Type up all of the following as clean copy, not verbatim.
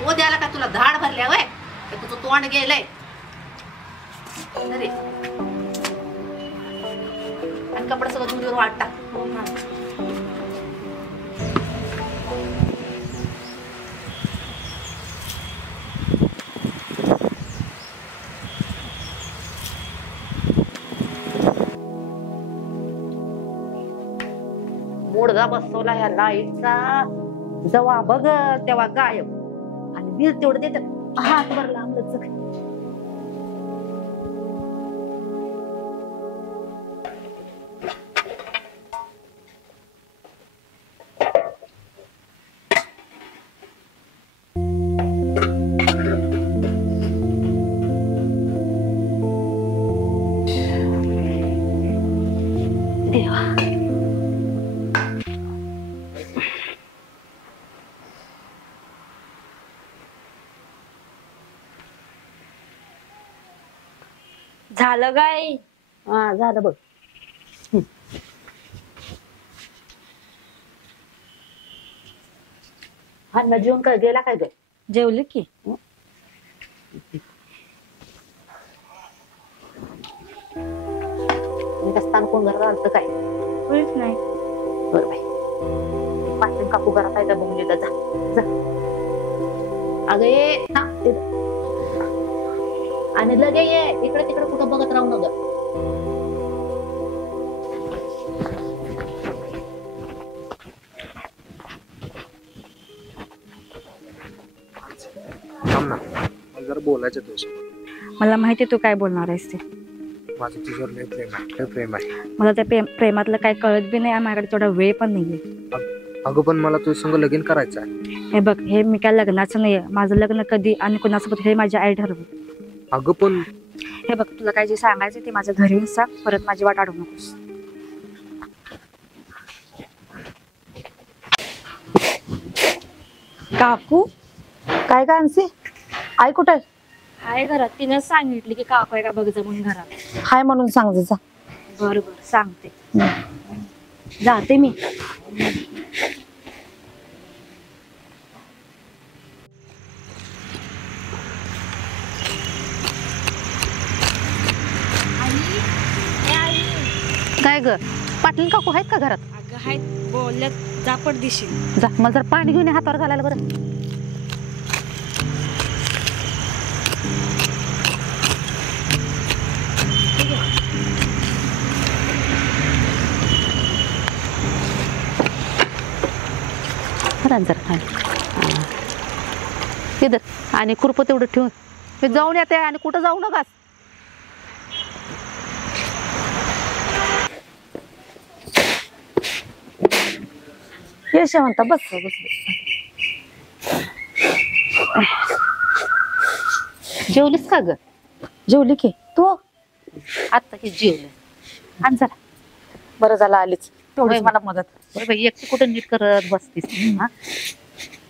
ओ द्याला का तुला धाड भरल्या वय तुझं तोंड गेलंय अरे आणि कपडा सगळं धुलीवर वाट टाक मुडदा बसवला ह्या लाईटचा जेव्हा बघ तेव्हा गायब आणि बिल तेवढं देतात हात भर लांबलच देवा झालं काय? हा झालं बघ हा ना जेवण काय गेला काय ग जेवली की निघताना कोण घरात आलं काय कोणीच नाही. बरं बाई पाटील काकू घरात आहे का बघून येतात जा जा अगं ये ना आणि लगे ये इकडे तिकडे कुठं बघत राहू नका जरा बोलायचं तुझ्यासोबत. मला माहिती तू काय बोलणार आहेस ते. माझं तुझ्यावर लय प्रेम आहे, लय प्रेम आहे. मला त्या प्रेमातलं काय कळत बी नाही आणि माझ्याकडे तेवढा वेळ पण नाहीये. अगं पण मला तुझ्या संग लगीन करायचं आहे. हे बघ हे मी काय लग्नाचं नाहीये. माझं लग्न कधी आणि कोणासोबत हे माझी आई ठरवू. अगं पण हे बघ तुला काय जे सांगायचं ते माझ्या घरी सांग. परत माझी वाट अडवू नकोस. काकू काय का आणसी आई कुठे हाय घरात. तिनं सांगितली की काकू आहे का बघ जा म्हणून घरात. हाय म्हणून सांग जा. बरं बरं सांगते. जाते मी. काय ग पाटील काकू आहेत का घरात? अगं हाय बोलल्यात जा पडदिशी. जा मला जर पाणी घेऊन ये हातावर घालायला बरं. जरा इधर आणि खुरपं तेवढं ठेवून मी जाऊन येते आणि कुठं जाऊ नकास. म्हणता बस बस. जेवलीस का ग? जेवली की तू? आता की जेवलं आणि जरा बरं झालं आलीच तेवढीच मला मदत. बाई एकटी कुठे नीट करत बसतीस हा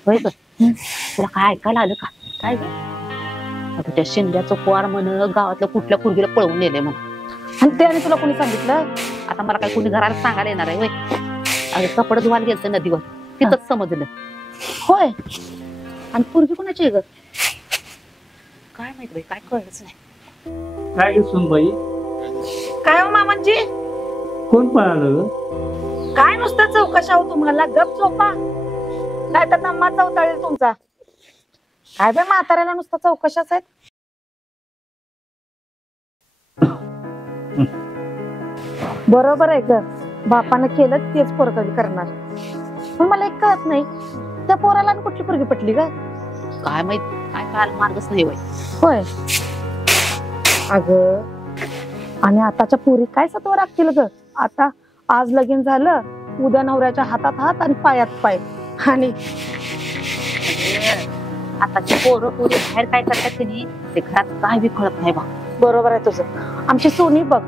होय ग? तुला काय ऐकायला आलं का? काय ग आता त्या शिंद्याचं पोर म्हण गावातल्या कुठल्या पोरगीला पळवून नेले म्हण. आणि ते आणि तुला कोणी सांगितलं? आता मला काय कोणी घराला सांगायला येणार आहे होय? अरे कपडे धुवायला गेलत नदीवर तिथंच समजलं. होय आणि पोरगी कोणाची आहे ग? काय माहित बाई काय कळलंच नाही. काय सुनबाई काय हो मामांजी? कोण पळालं? काय नुसतं चौकशा हो तुम्हाला. गप झोपा काय तर नम्मा चौताळेल तुमचा. काय बाय म्हाताऱ्याला नुसतं चौकशाच आहेत. बरोबर आहे ग. बापानं केलं तेच पोरगं करणार. पण मला एक कळत नाही त्या पोराला कुठली पोरगी पटली ग? काय माहित काय काल मार्गच नाही बाई. होय अग आणि आताच्या पोरी काय सत्व राखतील ग? आता आज लगीन झालं उद्या नवऱ्याच्या हातात हात आणि पायात पाय. आणि आताची पोरं पोरी बाहेर काय करतात त्यांनी ते घरात काय बी कळत नाही बा. बरोबर आहे तुझं. आमची सोनी बघ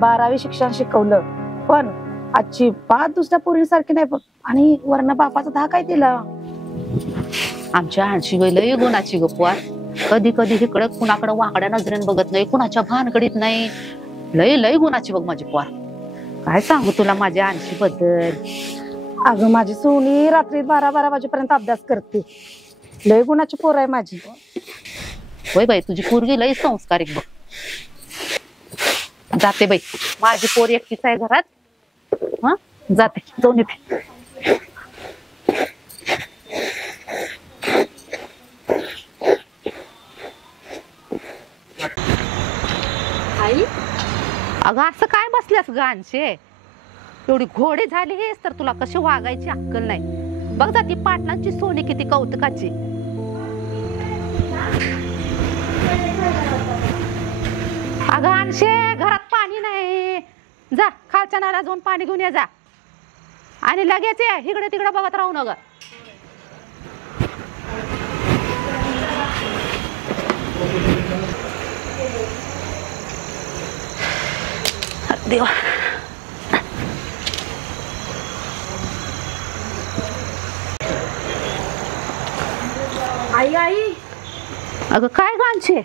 12वी शिक्षण शिकवलं पण आजची बात दुसऱ्या पोरीसारखी नाही बघ. आणि वर्ण बापाचा धाक आहे तिला. आमच्या आणशी लय गुणाची ग पोर. कधी कधी इकडं कुणाकडं वाकड्या नजरेने बघत नाही कुणाच्या भानगडीत नाही. लय लय गुणाची बघ माझी पोर. काय सांगू तुला माझ्या अंशी बद्दल. अगं माझी सोनी रात्री 12-12 वाजेपर्यंत अभ्यास करते. लय गुणाची पोर आहे माझी. होय बाई तुझी पोरगी लय संस्कारिक बघ. जाते बाई माझी पोर एकटीच आहे घरात. हा जाते जाऊन येते. आई अगं असं काय बसल्यास ग अंशे. एवढी घोडी झाली हेच तर तुला कशी वागायची अक्कल नाही. बघ जा ती पाटणाची सोनी किती कौतुकाची. अगं अंशे घरात पाणी नाही. जा खालच्या नाला जाऊन पाणी घेऊन ये जा. आणि लगेच ये इकडे तिकडे बघत राहू नका. देवा आई आई अगं काय गांचे.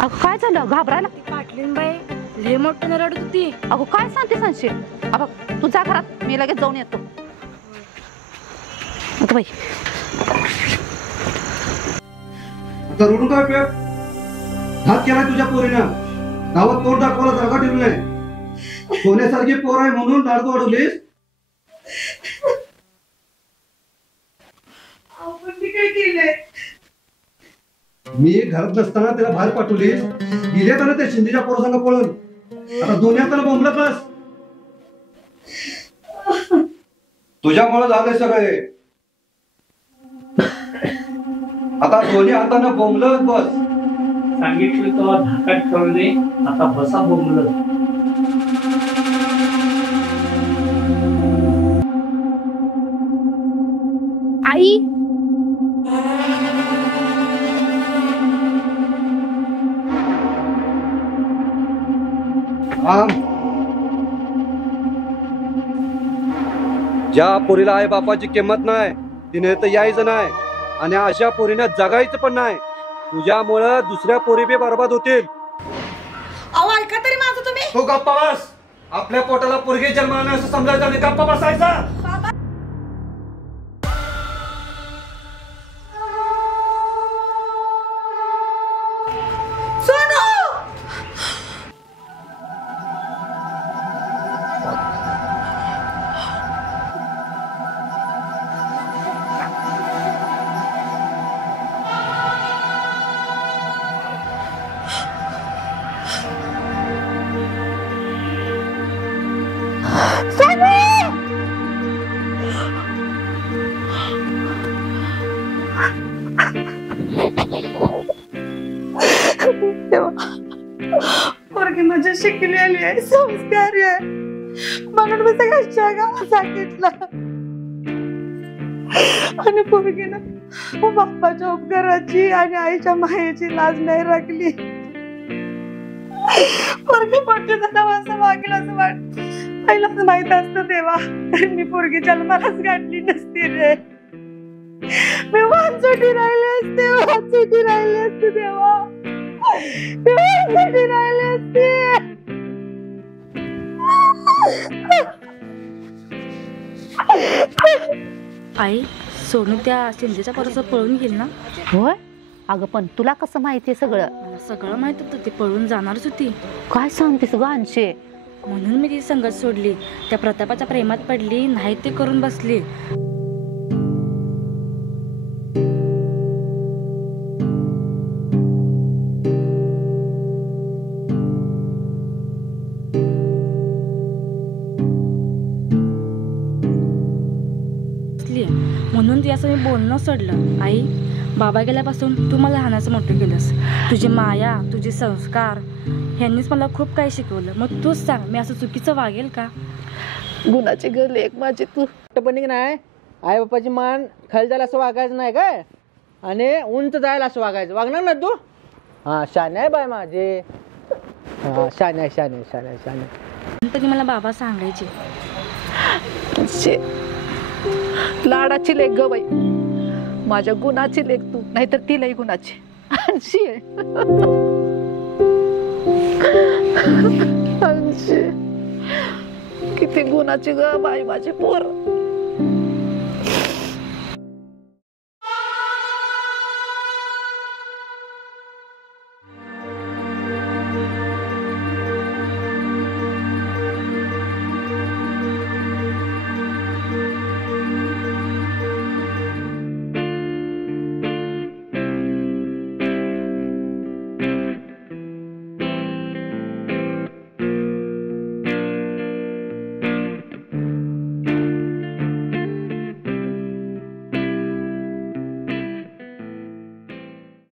अगं काय झालं घाबरायला. पाटलीन बाई लय मोठं रडत होती. अगं काय सांगते संशय. अगं तू जा घरात मी लगेच जाऊन येतो. अगं बाई आता रडून काय उपयोग. घात केलाय तुझ्या पोरीनं. गावात तोंड दाखवायला जागा ठेवली नाही. सोन्यासारखी पोर आहे म्हणून लाडको वाढवलीस. मी घरात नसताना त्याला बाहेर पाठवलीस. गेले तर त्या शिंदेच्या पोरासंग पळून. आता दोन्ही त्याला बोंबलतस. तुझ्यामुळे झाले सगळे. आता दोन्ही हातानं बोंबलत बस. सांगितलं तेव्हा धाकात ठेवले. आता बसा बोंबलत. आई ज्या पोरीला आई बापाची किंमत नाही तिने तर यायचं नाही. आणि अशा पोरीने जगायचं पण नाही. तुझ्यामुळं दुसऱ्या पोरी बी बरबाद होतील. अहो ऐका तरी माझं तुम्ही. तो गप्पा बस. आपल्या पोटाला पोरगी जन्माने असं समजायचं आणि गप्पा बसायचा. पोरगी माझी शिकलेली आहे, संस्कारी आहे म्हणून मी सगळ्या गावात सांगितलं. आणि पोरगीनं बाप्पाच्या उपकाराची आणि आईच्या मायेची लाज नाही राखली. पोरगी मोठी झाल्यावर असं वागेल असं वाट आईलाच माहित असतं तेव्हा. मी पोरगी जन्मालाच गाठली नसती रे. मी वांचोटी राहिले असते, वांचोटी राहिले असते तेव्हा. मी वांचोटी राहिले असते. आई सोनू त्या शिंदेच्या पोराचं पळून गेली ना. होय अगं पण तुला कसं माहितीये सगळं. मला सगळं माहित होतं ती पळून जाणारच होती. काय सांगतेस ग अंशे. म्हणून मी ती संगत सोडली. त्या प्रतापाच्या प्रेमात पडली नाही ते करून बसली. म्हणून ती असं मी बोलणं सोडलं. आई बाबा गेल्यापासून तू मला लहानाचं मोठं केलंस. तुझी माया तुझे संस्कार ह्यांनीच मला खूप काही शिकवलं. मग तूच सांग मी असं चुकीचं वागेल का. गुणाची ग लेक माझी तू. पण नाही आई बापाची मान खाली जायला असं वागायचं नाही काय. आणि उंच जायला असं वागायचं. वागणार ना तू. हा शाने आहे बाय माझे. हा शाने शाने शाने शाने. तरी मला बाबा सांगायचे लाडाची लेक ग बाई. माझ्या गुणाची लेक तू. नाहीतर ती लई गुणाची. अंशी आहे. अंशी, किती गुणाची ग बाई माझी पोर.